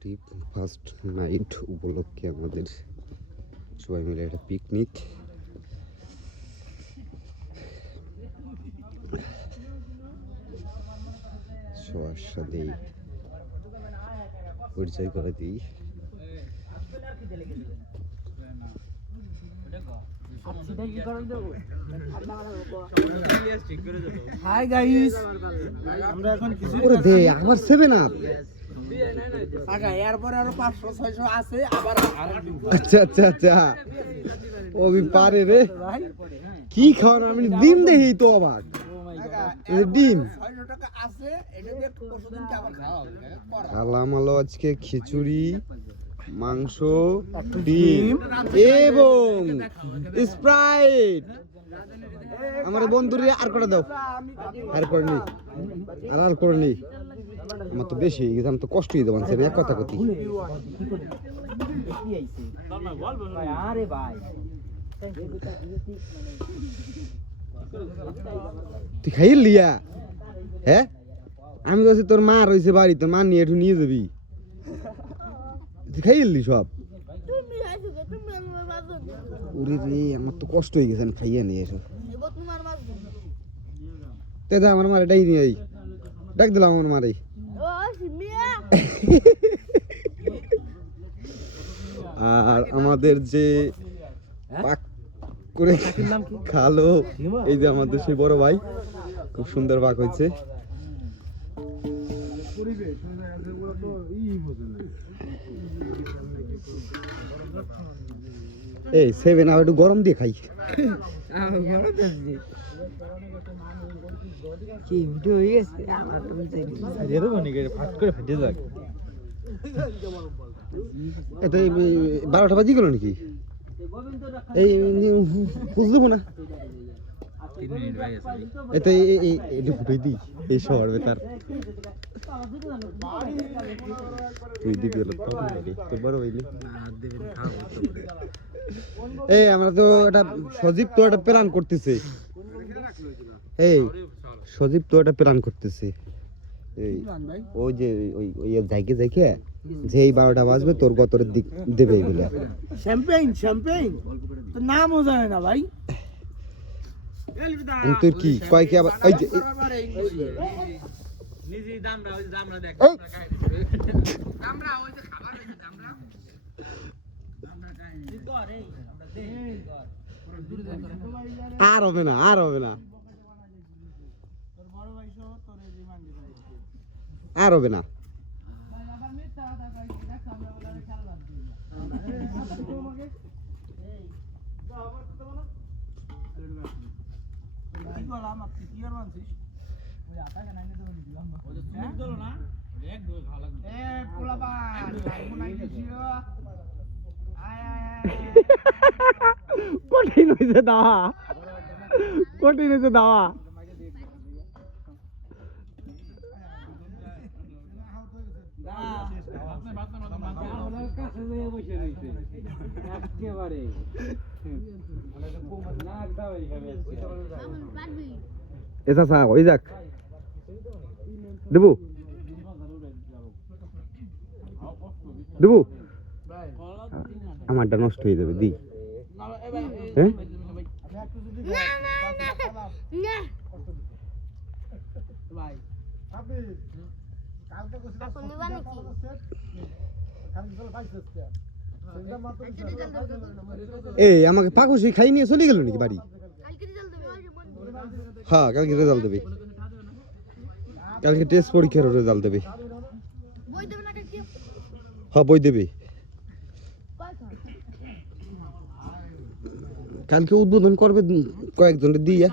Thirty first night উপলক্ষে আমাদের সবাই মিলে একটা পিকনিক। সবার সাথে পরিচয় করে দিই। হাই গাইস, আমরা এখন কিছু ওরে দে আবার 7 আপ। আচ্ছা এরপর আরো 500-600 আছে, আবার আরেকদিন। আচ্ছা আচ্ছা আচ্ছা, ও বি পারে রে। কি খাওয়ানো আমি ডিম দেখি তো অবাক। ডিম 600 টাকা আছে, এটা দিয়ে পরশুদিন কি আবার খাওয়া হবে? খালাম আলো আজকে খিচুড়ি, মাংস, ডিম এবং স্প্রাইট। আমার বন্ধুরে আর করে দাও, আর করে নি, আর করে নি। আমার তো বেশি হয়ে গেছে, আমি তো কষ্ট হয়ে দেবেন এক কথা কথি। আরে ভাই তুই খাইল লিয়া? হ্যাঁ আমি বলছি তোর মা রয়েছে বাড়ি, তোর মা নিয়ে একটু নিয়ে যাবি। তুই খাইলি সব? ওরে রে আমার তো কষ্ট হয়ে গেছে, আমি খাইয়ে নিয়ে এসো। তেদা আমার মারে ডাই নিয়ে আই, ডাক দিলাম আমার মারে। আর আমাদের যে পাক করে খালো, এই যে আমাদের সেই বড় ভাই, খুব সুন্দর পাক হয়েছে। এই 7 আপ একটু গরম দিয়ে খাই। কি ভিডিও হয়ে গেছে আমার তো বুঝাই নি। আরে রে বনি গেছে ফাট করে ফেটে যাক। এটা 12টা বাজি গেল নাকি? এই বুঝ দেবো না এটা এটা ফুটে দিই এই শহর বেতার তুই দিবি তোর বড় হইলি। এই আমরা তো এটা সজীব তো একটা প্ল্যান করতেছে, এই সজীব তো একটা প্ল্যান করতেছে। এই ওই যে ওই জায়গা জায়গা যে এই 12টা বাজবে তোর গতরের দিক দেবে এগুলো শ্যাম্পেইন শ্যাম্পেইন তো নামও জানে না ভাই। তোর কি কয় কি আবার এই যে নিজে দামরা ওই দামরা দেখ দামরা ওই যে খাবার হইছে দামরা দামরা কাই নি করে আমরা দেই কর দূরে দেখ আর হবে না, আর হবে না, তোর বড় ভাই সহ তোর এই রিমান্ড দিতে আর হবে না। ভাই আবার মিথ্যা কথা কই দেখ আমরা বলে খেলা বাদ দিই তোমাকে এই তো আবার তো বলো কি করলাম আপনি কি আর মানছিস ওই আটা কেন আইনে তো দিলাম না ওই তুমি দলো না এক দুই ভালো লাগবে এ পোলাপান লাইভ নাই দিছিও আয় আয় কঠিন হইছে দাওয়া, কঠিন হইছে দাওয়া। এসা সা ওই যাক দেবু দেবু আমারটা নষ্ট হয়ে যাবে দি। হ্যাঁ এই আমাকে পাকুশি খাই নিয়ে চলে গেল নাকি বাড়ি? হ্যাঁ কালকে রেজাল্ট দেবে, কালকে টেস্ট পরীক্ষার রেজাল্ট দেবে। হ্যাঁ বই দেবে কালকে, উদ্বোধন করবে কয়েকজনের দিয়া।